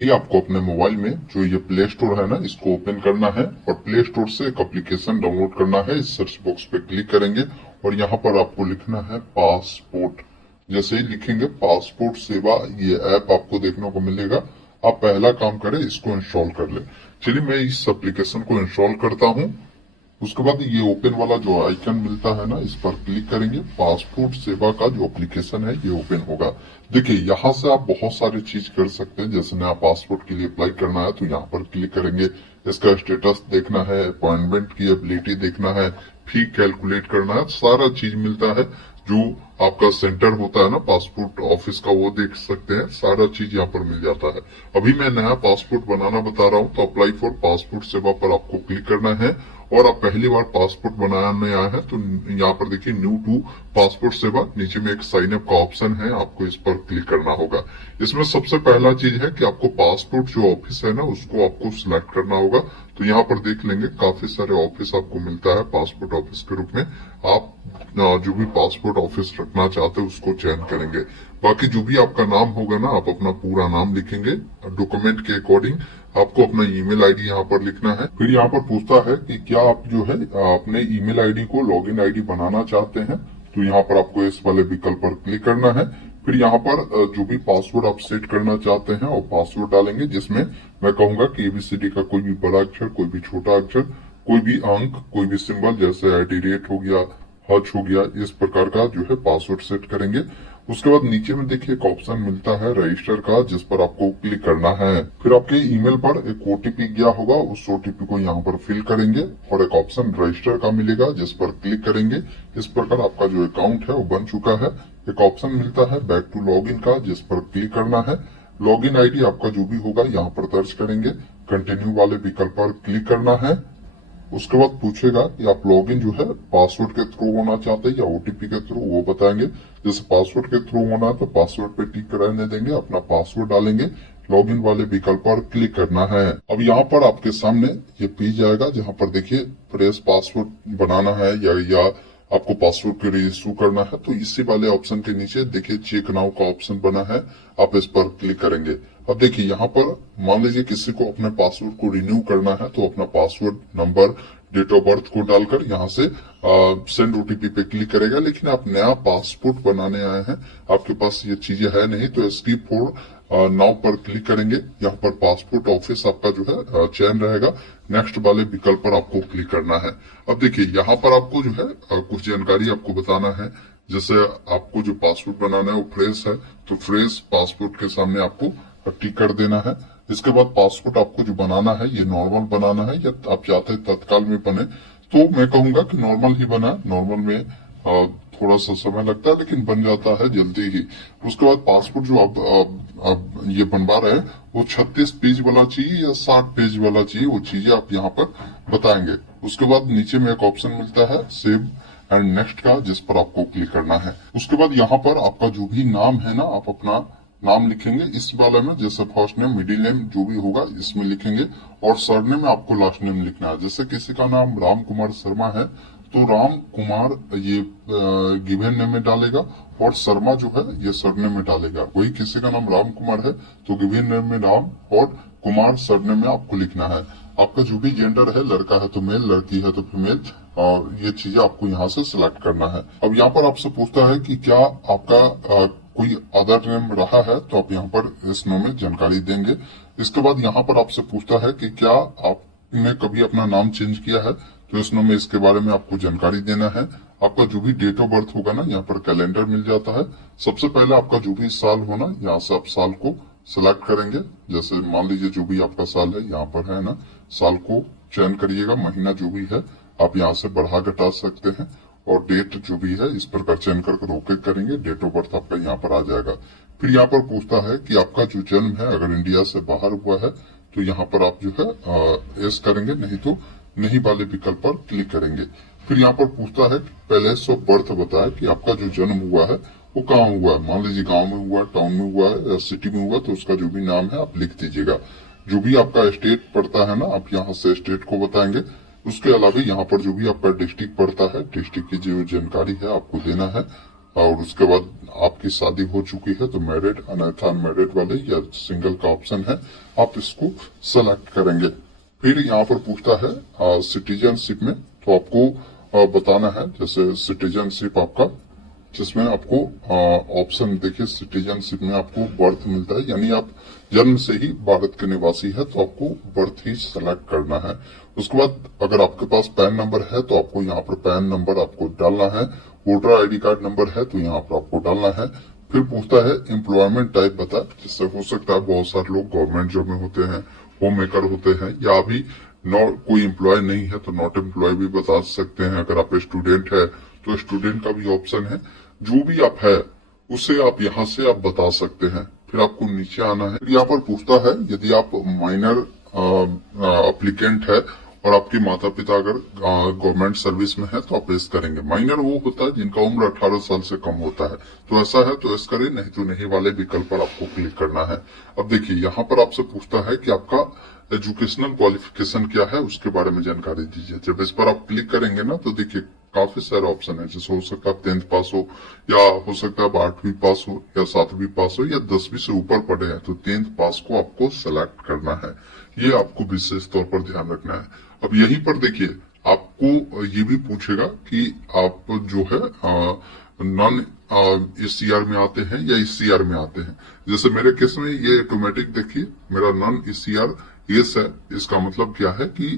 ये आपको अपने मोबाइल में जो ये प्ले स्टोर है ना, इसको ओपन करना है और प्ले स्टोर से एक एप्लीकेशन डाउनलोड करना है। इस सर्च बॉक्स पे क्लिक करेंगे और यहाँ पर आपको लिखना है पासपोर्ट। जैसे ही लिखेंगे पासपोर्ट सेवा, ये ऐप आपको देखने को मिलेगा। आप पहला काम करें, इसको इंस्टॉल कर ले। चलिए मैं इस एप्लीकेशन को इंस्टॉल करता हूँ। उसके बाद ये ओपन वाला जो आइकन मिलता है ना, इस पर क्लिक करेंगे। पासपोर्ट सेवा का जो एप्लीकेशन है ये ओपन होगा। देखिए यहाँ से आप बहुत सारी चीज कर सकते हैं। जैसे नया पासपोर्ट के लिए अप्लाई करना है तो यहाँ पर क्लिक करेंगे। इसका स्टेटस देखना है, अपॉइंटमेंट की एबिलिटी देखना है, फी कैलकुलेट करना है, सारा चीज मिलता है। जो आपका सेंटर होता है ना पासपोर्ट ऑफिस का, वो देख सकते हैं। सारा चीज यहाँ पर मिल जाता है। अभी मैं नया पासपोर्ट बनाना बता रहा हूँ, तो अप्लाई फॉर पासपोर्ट सेवा पर आपको क्लिक करना है। और आप पहली बार पासपोर्ट बनाने आए हैं तो यहाँ पर देखिए न्यू टू पासपोर्ट सेवा, नीचे में एक साइन अप का ऑप्शन है, आपको इस पर क्लिक करना होगा। इसमें सबसे पहला चीज है कि आपको पासपोर्ट जो ऑफिस है ना, उसको आपको सिलेक्ट करना होगा। तो यहाँ पर देख लेंगे काफी सारे ऑफिस आपको मिलता है पासपोर्ट ऑफिस के रूप में। आप जो भी पासपोर्ट ऑफिस रखना चाहते हैं उसको चयन करेंगे। बाकी जो भी आपका नाम होगा ना, आप अपना पूरा नाम लिखेंगे। डॉक्यूमेंट के अकॉर्डिंग आपको अपना ईमेल आईडी यहाँ पर लिखना है। फिर यहाँ पर पूछता है कि क्या आप जो है अपने ईमेल आईडी को लॉगिन आईडी बनाना चाहते हैं। तो यहाँ पर आपको इस वाले विकल्प पर क्लिक करना है। फिर यहाँ पर जो भी पासवर्ड आप सेट करना चाहते हैं और पासवर्ड डालेंगे, जिसमें मैं कहूंगा कि एबीसीडी का कोई भी बड़ा अक्षर, कोई भी छोटा अक्षर, कोई भी अंक, कोई भी सिंबल, जैसे @, हो गया, हच हो गया, इस प्रकार का जो है पासवर्ड सेट करेंगे। उसके बाद नीचे में देखिए एक ऑप्शन मिलता है रजिस्टर का, जिस पर आपको क्लिक करना है। फिर आपके ईमेल पर एक ओटीपी गया होगा, उस ओटीपी को यहाँ पर फिल करेंगे और एक ऑप्शन रजिस्टर का मिलेगा, जिस पर क्लिक करेंगे। इस प्रकार आपका जो अकाउंट है वो बन चुका है। एक ऑप्शन मिलता है बैक टू लॉगिन का, जिस पर क्लिक करना है। लॉगिन आईडी आपका जो भी होगा यहाँ पर दर्ज करेंगे। कंटिन्यू वाले विकल्प पर क्लिक करना है। उसके बाद पूछेगा कि आप लॉगिन जो है पासवर्ड के थ्रू होना चाहते हैं या ओटीपी के थ्रू, वो बताएंगे। जैसे पासवर्ड के थ्रू होना है तो पासवर्ड पे टिक रहने देंगे, अपना पासवर्ड डालेंगे। लॉगिन वाले विकल्प पर क्लिक करना है। अब यहाँ पर आपके सामने ये पेज आएगा, जहाँ पर देखिए फ्रेश पासवर्ड बनाना है या आपको पासवर्ड के लिए इशू करना है। तो इसी वाले ऑप्शन के नीचे देखिए चेक नाउ का ऑप्शन बना है, आप इस पर क्लिक करेंगे। अब देखिए यहाँ पर मान लीजिए किसी को अपने पासवर्ड को रिन्यू करना है, तो अपना password number, date of birth को डालकर यहाँ से सेंड ओटीपी पे क्लिक करेगा। लेकिन आप नया पासपोर्ट बनाने आए हैं, आपके पास ये चीजें है नहीं, तो स्किप फॉर नाउ पर क्लिक करेंगे। यहाँ पर पासपोर्ट ऑफिस आपका जो है चयन रहेगा। नेक्स्ट वाले विकल्प पर आपको क्लिक करना है। अब देखिए यहाँ पर आपको जो है कुछ जानकारी आपको बताना है। जैसे आपको जो पासपोर्ट बनाना है वो फ्रेश है, तो फ्रेश पासपोर्ट के सामने आपको टिक कर देना है। इसके बाद पासपोर्ट आपको जो बनाना है ये नॉर्मल बनाना है या आप चाहते हैं तत्काल में बने, तो मैं कहूंगा कि नॉर्मल ही बना। नॉर्मल में थोड़ा सा समय लगता है, लेकिन बन जाता है जल्दी ही। उसके बाद पासपोर्ट जो आप ये बनवा रहे हैं, वो 36 पेज वाला चाहिए या 60 पेज वाला चाहिए, वो चीजें आप यहाँ पर बताएंगे। उसके बाद नीचे में एक ऑप्शन मिलता है सेव एंड नेक्स्ट का, जिस पर आपको क्लिक करना है। उसके बाद यहाँ पर आपका जो भी नाम है ना, आप अपना नाम लिखेंगे इस वाले में। जैसे फर्स्ट नेम, मिडिल नेम जो भी होगा इसमें लिखेंगे, और सरनेम में आपको लास्ट नेम लिखना है। जैसे किसी का नाम राम कुमार शर्मा है, तो राम कुमार ये गिवन नेम में डालेगा, और शर्मा जो है ये सरनेम में डालेगा। वही किसी का नाम राम कुमार है तो गिवन नेम में राम, और कुमार सरनेम में आपको लिखना है। आपका जो भी जेंडर है, लड़का है तो मेल, लड़की है तो फीमेल, और ये चीजें आपको यहाँ से सिलेक्ट करना है। अब यहाँ पर आपसे पूछता है कि क्या आपका कोई अदर नेम रहा है, तो आप यहाँ पर इस नो में जानकारी देंगे। इसके बाद यहाँ पर आपसे पूछता है कि क्या आपने कभी अपना नाम चेंज किया है, तो इस नो में इसके बारे में आपको जानकारी देना है। आपका जो भी डेट ऑफ बर्थ होगा ना, यहाँ पर कैलेंडर मिल जाता है। सबसे पहले आपका जो भी साल होना, यहाँ से आप साल को सिलेक्ट करेंगे। जैसे मान लीजिए जो भी आपका साल है यहाँ पर है ना, साल को चयन करिएगा। महीना जो भी है आप यहाँ से बढ़ा घटा सकते हैं, और डेट जो भी है इस प्रकार चयन करके ओके करेंगे। डेट ऑफ बर्थ आपका यहाँ पर आ जाएगा। फिर यहाँ पर पूछता है कि आपका जो जन्म है अगर इंडिया से बाहर हुआ है, तो यहाँ पर आप जो है यस करेंगे, नहीं तो नहीं वाले विकल्प पर क्लिक करेंगे। फिर यहाँ पर पूछता है प्लेस ऑफ बर्थ बताए कि आपका जो जन्म हुआ है वो कहाँ हुआ है। मान लीजिए गांव में हुआ, टाउन में हुआ है या सिटी में हुआ, तो उसका जो भी नाम है आप लिख दीजिएगा। जो भी आपका स्टेट पड़ता है ना, आप यहाँ से स्टेट को बताएंगे। उसके अलावा यहाँ पर जो भी आपका डिस्ट्रिक्ट पड़ता है, डिस्ट्रिक्ट की जो जानकारी है आपको देना है। और उसके बाद आपकी शादी हो चुकी है तो मैरिड, अन्यथा अनमैरिड वाले या सिंगल का ऑप्शन है, आप इसको सेलेक्ट करेंगे। फिर यहाँ पर पूछता है सिटीजनशिप में, तो आपको बताना है जैसे सिटीजनशिप आपका, जिसमें आपको ऑप्शन देखिए, सिटीजनशिप में आपको बर्थ मिलता है, यानी आप जन्म से ही भारत के निवासी है तो आपको बर्थ ही सेलेक्ट करना है। उसके बाद अगर आपके पास पैन नंबर है तो आपको यहाँ पर पैन नंबर आपको डालना है। वोटर आईडी कार्ड नंबर है तो यहाँ पर आपको डालना है। फिर पूछता है एम्प्लॉयमेंट टाइप बता, जिससे हो सकता है बहुत सारे लोग गवर्नमेंट जॉब में होते हैं, होम मेकर होते हैं, या अभी नॉट कोई एम्प्लॉय नहीं है तो नॉट एम्प्लॉय भी बता सकते हैं। अगर आप स्टूडेंट है तो स्टूडेंट का भी ऑप्शन है। जो भी आप है उसे आप यहाँ से आप बता सकते हैं। फिर आपको नीचे आना है। फिर यहाँ पर पूछता है यदि आप माइनर अप्लीकेंट है और आपके माता पिता अगर गवर्नमेंट सर्विस में है तो आप एस करेंगे। माइनर वो होता है जिनका उम्र 18 साल से कम होता है, तो ऐसा है तो एस करें, नहीं तो नहीं वाले विकल्प पर आपको क्लिक करना है। अब देखिए यहाँ पर आपसे पूछता है कि आपका एजुकेशनल क्वालिफिकेशन क्या है, उसके बारे में जानकारी दीजिए। जब इस पर आप क्लिक करेंगे ना तो देखिए काफी सारे ऑप्शन है, जैसे हो सकता है आप 10th पास हो, या हो सकता है आप 8वीं पास हो, या 7वीं पास हो, या 10वीं से ऊपर पढ़े हैं तो 10th पास को आपको सेलेक्ट करना है। ये आपको विशेष तौर पर ध्यान रखना है। अब यहीं पर देखिए आपको ये भी पूछेगा कि आप जो है नॉन ईसीआर में आते हैं या ईसीआर में आते हैं। जैसे मेरे केस में ये ऑटोमेटिक देखिए मेरा नॉन ईसीआर यस है। इसका मतलब क्या है कि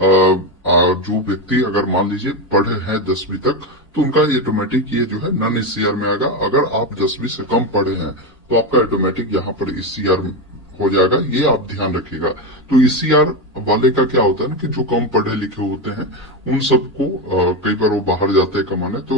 जो व्यक्ति अगर मान लीजिए पढ़े हैं 10वीं तक तो उनका ऑटोमेटिक ये जो है नॉन ईसीआर में आएगा। अगर आप 10वीं से कम पढ़े हैं तो आपका ऑटोमेटिक यहाँ पर ईसीआर हो जाएगा, ये आप ध्यान रखिएगा। तो ईसीआर वाले का क्या होता है ना कि जो कम पढ़े लिखे होते हैं उन सबको कई बार वो बाहर जाते हैं कमाने, तो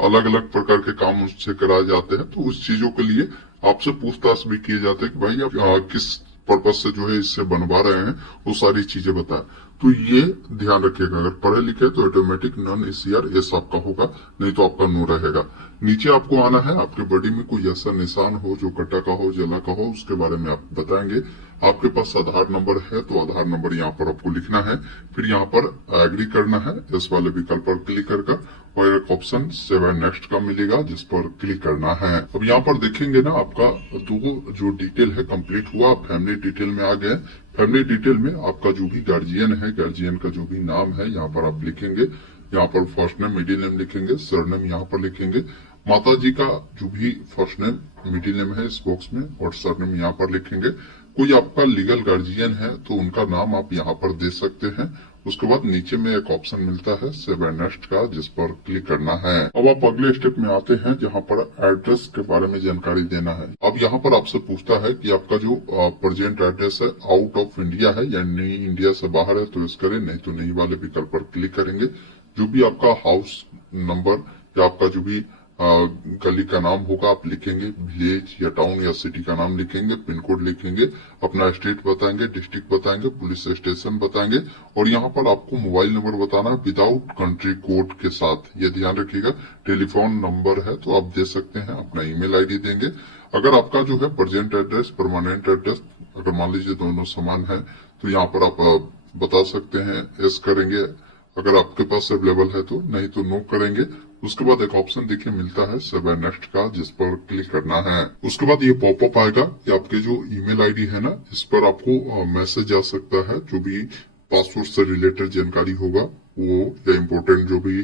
अलग अलग प्रकार के काम उनसे कराए जाते हैं, तो उस चीजों के लिए आपसे पूछताछ भी किए जाते हैं कि भाई आप किस पर्पज से जो है इससे बनवा रहे हैं, वो सारी चीजें बताएं। तो ये ध्यान रखिएगा, अगर पढ़े लिखे तो ऑटोमेटिक नॉन ईसीआर एस आपका होगा, नहीं तो आपका नो रहेगा। नीचे आपको आना है, आपके बॉडी में कोई ऐसा निशान हो जो कटा का हो, जला का हो, उसके बारे में आप बताएंगे। आपके पास आधार नंबर है तो आधार नंबर यहाँ पर आपको लिखना है। फिर यहाँ पर एग्री करना है, इस वाले विकल्प पर क्लिक कर और एक ऑप्शन 7 नेक्स्ट का मिलेगा जिस पर क्लिक करना है। अब यहाँ पर देखेंगे ना आपका दो जो डिटेल है कंप्लीट हुआ, फैमिली डिटेल में आ गए। फैमिली डिटेल में आपका जो भी गार्जियन है, गार्जियन का जो भी नाम है यहाँ पर आप लिखेंगे। यहाँ पर फर्स्ट नेम मिडिल नेम लिखेंगे, सरनेम यहाँ पर लिखेंगे। माता जी का जो भी फर्स्ट नेम मिडिल नेम है इस बॉक्स में, और सरनेम यहाँ पर लिखेंगे। कोई आपका लीगल गार्जियन है तो उनका नाम आप यहाँ पर दे सकते हैं। उसके बाद नीचे में एक ऑप्शन मिलता है सेव एंड नेक्स्ट का, जिस पर क्लिक करना है। अब आप अगले स्टेप में आते हैं जहाँ पर एड्रेस के बारे में जानकारी देना है। अब यहाँ पर आपसे पूछता है कि आपका जो प्रेजेंट एड्रेस है आउट ऑफ इंडिया है या नहीं इंडिया से बाहर है तो इस करें, नहीं तो नहीं वाले विकल्प पर क्लिक करेंगे। जो भी आपका हाउस नंबर या आपका जो भी गली का नाम होगा आप लिखेंगे, विलेज या टाउन या सिटी का नाम लिखेंगे, पिन कोड लिखेंगे, अपना स्टेट बताएंगे, डिस्ट्रिक्ट बताएंगे, पुलिस स्टेशन बताएंगे, और यहाँ पर आपको मोबाइल नंबर बताना है विदाउट कंट्री कोड के साथ। ये ध्यान रखिएगा। टेलीफोन नंबर है तो आप दे सकते हैं, अपना ईमेल आईडी देंगे। अगर आपका जो है प्रेजेंट एड्रेस परमानेंट एड्रेस अगर मान लीजिए दोनों समान है तो यहाँ पर आप बता सकते हैं, एस करेंगे अगर आपके पास अवेलेबल है तो, नहीं तो नो करेंगे। उसके बाद एक ऑप्शन देखिए मिलता है सेव एंड नेक्स्ट का, जिस पर क्लिक करना है। उसके बाद ये पॉपअप आएगा कि आपके जो ईमेल आईडी है ना इस पर आपको मैसेज आ सकता है। जो भी पासपोर्ट से रिलेटेड जानकारी होगा वो या इम्पोर्टेंट जो भी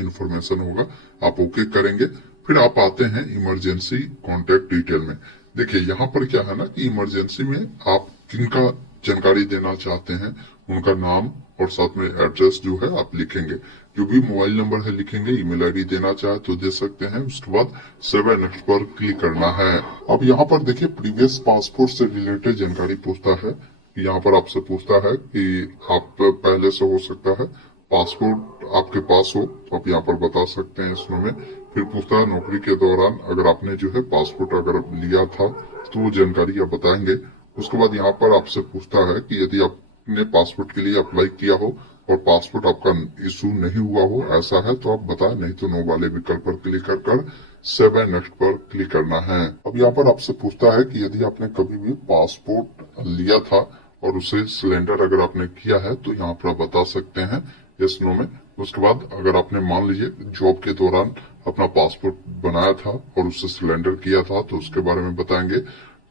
इंफॉर्मेशन होगा आप ओके करेंगे। फिर आप आते हैं इमरजेंसी कॉन्टेक्ट डिटेल में। देखिए यहाँ पर क्या है ना कि इमरजेंसी में आप किनका जानकारी देना चाहते हैं उनका नाम और साथ में एड्रेस जो है आप लिखेंगे। जो भी मोबाइल नंबर है लिखेंगे, ईमेल आईडी देना चाहे तो दे सकते हैं। उसके बाद सेव एंड नेक्स्ट पर क्लिक करना है। अब यहाँ पर देखिए प्रीवियस पासपोर्ट से रिलेटेड जानकारी पूछता है। यहाँ पर आपसे पूछता है कि आप पहले से हो सकता है पासपोर्ट आपके पास हो तो आप यहाँ पर बता सकते हैं इसमें। फिर पूछता है नौकरी के दौरान अगर आपने जो है पासपोर्ट अगर लिया था तो वो जानकारी आप बताएंगे। उसके बाद यहाँ पर आपसे पूछता है कि यदि आपने पासपोर्ट के लिए अप्लाई किया हो और पासपोर्ट आपका इशू नहीं हुआ हो, ऐसा है तो आप बताएं, नहीं तो नो वाले विकल्प पर क्लिक कर सेव एंड नेक्स्ट पर क्लिक करना है। अब यहाँ पर आपसे पूछता है कि यदि आपने कभी भी पासपोर्ट लिया था और उसे सिलेंडर अगर आपने किया है तो यहाँ पर आप बता सकते हैं यस नो में। उसके बाद अगर आपने मान लीजिए जॉब के दौरान अपना पासपोर्ट बनाया था और उससे सिलेंडर किया था, तो उसके बारे में बताएंगे।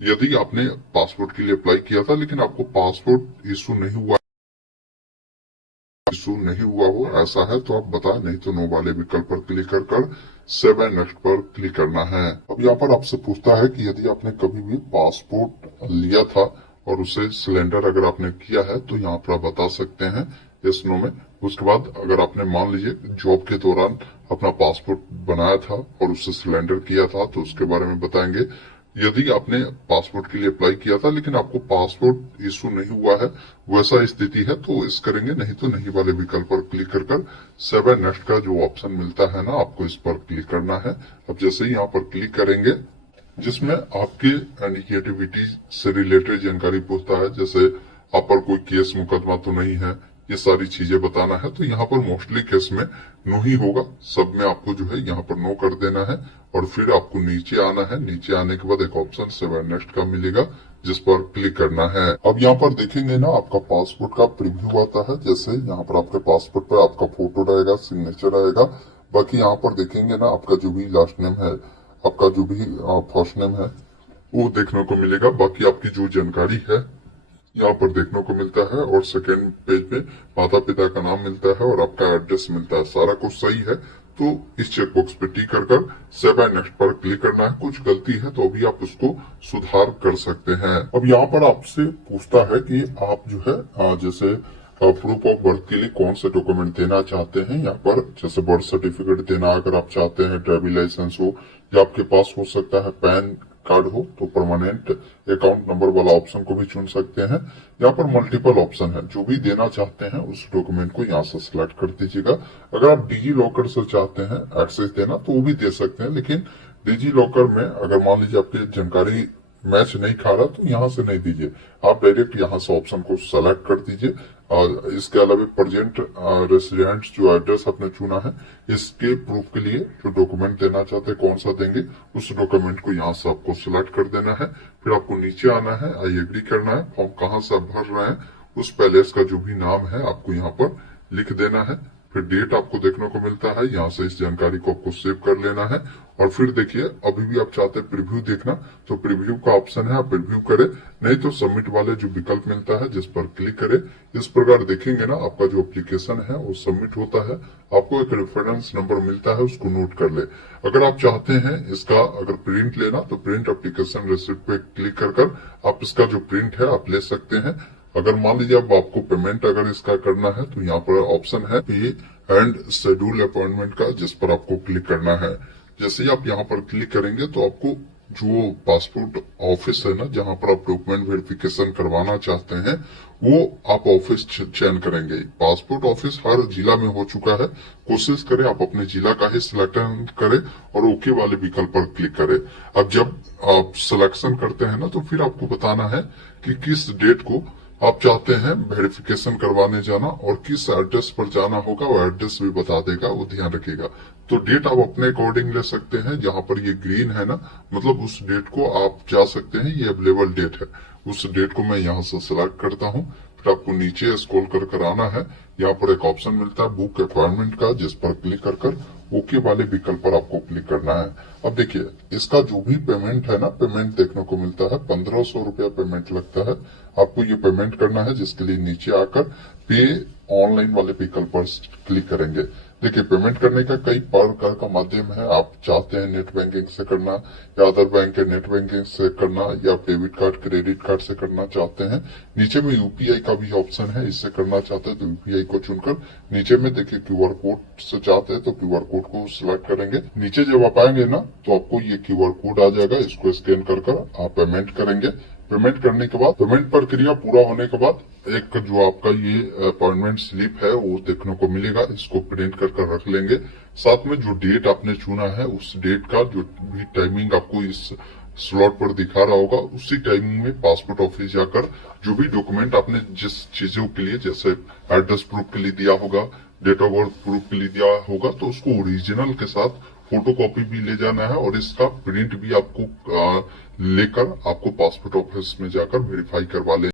यदि आपने पासपोर्ट के लिए अप्लाई किया था लेकिन आपको पासपोर्ट इशू नहीं हुआ हो, ऐसा है तो आप बताएं, नहीं तो नो वाले विकल्प पर क्लिक कर सेव एंड नेक्स्ट पर क्लिक करना है। अब यहाँ पर आपसे पूछता है कि यदि आपने कभी भी पासपोर्ट लिया था और उसे सिलेंडर अगर आपने किया है तो यहाँ पर आप बता सकते हैं यस नो में। उसके बाद अगर आपने मान लीजिए जॉब के दौरान अपना पासपोर्ट बनाया था और उससे सिलेंडर किया था, तो उसके बारे में बताएंगे। यदि आपने पासपोर्ट के लिए अप्लाई किया था लेकिन आपको पासपोर्ट इशू नहीं हुआ है, वैसा स्थिति है तो इस करेंगे, नहीं तो नहीं वाले विकल्प पर क्लिक कर सेवन नेक्स्ट का जो ऑप्शन मिलता है ना, आपको इस पर क्लिक करना है। अब जैसे ही यहाँ पर क्लिक करेंगे, जिसमें आपके एक्टिविटी से रिलेटेड जानकारी पूछता है, जैसे आप पर कोई केस मुकदमा तो नहीं है, ये सारी चीजें बताना है। तो यहाँ पर मोस्टली केस में नो ही होगा, सब में आपको जो है यहाँ पर नो कर देना है और फिर आपको नीचे आना है। नीचे आने के बाद एक ऑप्शन सेव नेक्स्ट का मिलेगा जिस पर क्लिक करना है। अब यहाँ पर देखेंगे ना, आपका पासपोर्ट का प्रीव्यू आता है। जैसे यहाँ पर आपके पासपोर्ट पर आपका फोटो रहेगा, सिग्नेचर रहेगा। बाकी यहाँ पर देखेंगे ना, आपका जो भी लास्ट नेम है, आपका जो भी फर्स्ट नेम है वो देखने को मिलेगा। बाकी आपकी जो जानकारी है यहाँ पर देखने को मिलता है और सेकेंड पेज पे माता पिता का नाम मिलता है और आपका एड्रेस मिलता है। सारा कुछ सही है तो इस चेकबॉक्स पे टिक कर सेव एंड नेक्स्ट पर क्लिक करना है। कुछ गलती है तो अभी आप उसको सुधार कर सकते हैं। अब यहाँ पर आपसे पूछता है कि आप जो है जैसे प्रूफ ऑफ बर्थ के लिए कौन से डॉक्यूमेंट देना चाहते हैं। यहाँ पर जैसे बर्थ सर्टिफिकेट देना अगर आप चाहते हैं, ड्राइविंग लाइसेंस हो या आपके पास हो सकता है पैन कार्ड हो, तो परमानेंट अकाउंट नंबर वाला ऑप्शन को भी चुन सकते हैं। यहाँ पर मल्टीपल ऑप्शन है, जो भी देना चाहते हैं उस डॉक्यूमेंट को यहाँ से सिलेक्ट कर दीजिएगा। अगर आप डिजी लॉकर से चाहते हैं एक्सेस देना तो वो भी दे सकते हैं, लेकिन डिजी लॉकर में अगर मान लीजिए आपकी जानकारी मैच नहीं खा रहा तो यहाँ से नहीं दीजिए, आप डायरेक्ट यहाँ से ऑप्शन को सेलेक्ट कर दीजिए। और इसके अलावा प्रेजेंट रेसिडेंट जो एड्रेस आपने चुना है, इसके प्रूफ के लिए जो डॉक्यूमेंट देना चाहते हैं कौन सा देंगे, उस डॉक्यूमेंट को यहाँ से आपको सिलेक्ट कर देना है। फिर आपको नीचे आना है, आई एग्री करना है। फॉर्म कहाँ से आप भर रहे हैं उस पैलेस का जो भी नाम है आपको यहाँ पर लिख देना है। फिर डेट आपको देखने को मिलता है, यहाँ से इस जानकारी को आपको सेव कर लेना है। और फिर देखिए, अभी भी आप चाहते हैं प्रीव्यू देखना तो प्रीव्यू का ऑप्शन है, आप प्रीव्यू करें, नहीं तो सबमिट वाले जो विकल्प मिलता है जिस पर क्लिक करें। इस प्रकार देखेंगे ना, आपका जो एप्लीकेशन है वो सबमिट होता है। आपको एक रेफरेंस नंबर मिलता है, उसको नोट कर ले। अगर आप चाहते हैं इसका अगर प्रिंट लेना तो प्रिंट एप्लीकेशन रिसिप्ट पे क्लिक कर आप इसका जो प्रिंट है आप ले सकते हैं। अगर मान लीजिए अब आपको पेमेंट अगर इसका करना है तो यहाँ पर ऑप्शन है पे एंड शेड्यूल अपॉइंटमेंट का, जिस पर आपको क्लिक करना है। जैसे ही आप यहाँ पर क्लिक करेंगे तो आपको जो पासपोर्ट ऑफिस है ना, जहाँ पर आप डॉक्यूमेंट वेरिफिकेशन करवाना चाहते हैं, वो आप ऑफिस चयन करेंगे। पासपोर्ट ऑफिस हर जिला में हो चुका है, कोशिश करें आप अपने जिला का ही सिलेक्शन करें और ओके वाले विकल्प पर क्लिक करें। अब जब आप सिलेक्शन करते हैं ना, तो फिर आपको बताना है कि किस डेट को आप चाहते हैं वेरिफिकेशन करवाने जाना और किस एड्रेस पर जाना होगा, वो एड्रेस भी बता देगा, वो ध्यान रखिएगा। तो डेट आप अपने अकॉर्डिंग ले सकते हैं। जहां पर ये ग्रीन है ना, मतलब उस डेट को आप जा सकते हैं, ये अवेलेबल डेट है। उस डेट को मैं यहाँ से सिलेक्ट करता हूँ। फिर आपको नीचे स्क्रॉल कर आना है, यहाँ पर एक ऑप्शन मिलता है बुक अपॉइंटमेंट का, जिस पर क्लिक कर ओके वाले विकल्प पर आपको क्लिक करना है। अब देखिए, इसका जो भी पेमेंट है ना, पेमेंट देखने को मिलता है 1500 रुपया पेमेंट लगता है। आपको ये पेमेंट करना है, जिसके लिए नीचे आकर पे ऑनलाइन वाले विकल्प पर क्लिक करेंगे। देखिए, पेमेंट करने का कई प्रकार का माध्यम है। आप चाहते हैं नेट बैंकिंग से करना या अदर बैंक के नेट बैंकिंग से करना या डेबिट कार्ड क्रेडिट कार्ड से करना चाहते हैं। नीचे में यूपीआई का भी ऑप्शन है, इससे करना चाहते हैं तो यूपीआई को चुनकर नीचे में देखिए क्यूआर कोड से चाहते हैं तो क्यूआर कोड को सिलेक्ट करेंगे। नीचे जब आप आएंगे ना, तो आपको ये क्यूआर कोड आ जाएगा, इसको स्कैन कर आप पेमेंट करेंगे। पेमेंट करने के बाद, पेमेंट प्रक्रिया पूरा होने के बाद, एक जो आपका ये अपॉइंटमेंट स्लिप है वो देखने को मिलेगा, इसको प्रिंट कर रख लेंगे। साथ में जो डेट आपने चुना है उस डेट का जो भी टाइमिंग आपको इस स्लॉट पर दिखा रहा होगा, उसी टाइमिंग में पासपोर्ट ऑफिस जाकर जो भी डॉक्यूमेंट आपने जिस चीजों के लिए, जैसे एड्रेस प्रूफ के लिए दिया होगा, डेट ऑफ बर्थ प्रूफ के लिए दिया होगा, तो उसको ओरिजिनल के साथ फोटोकॉपी भी ले जाना है और इसका प्रिंट भी आपको लेकर आपको पासपोर्ट ऑफिस में जाकर वेरीफाई करवा लेना।